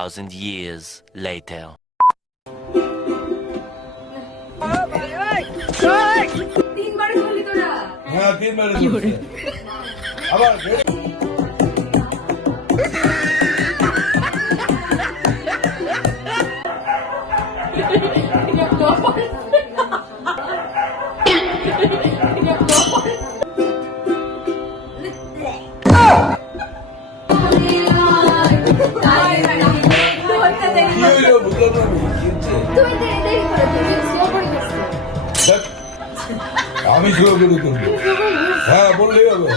2,000 years later. তিনবার করলি তোরা। হ্যাঁ 3 বারে করছে। আবার কি হইলো বুঝলাম না আমি, কি হচ্ছে? তুমি দেরি করে তুমি স্লো করে করছো। দেখ, আমি শুরু করি করবো। হ্যাঁ বললেই হবে।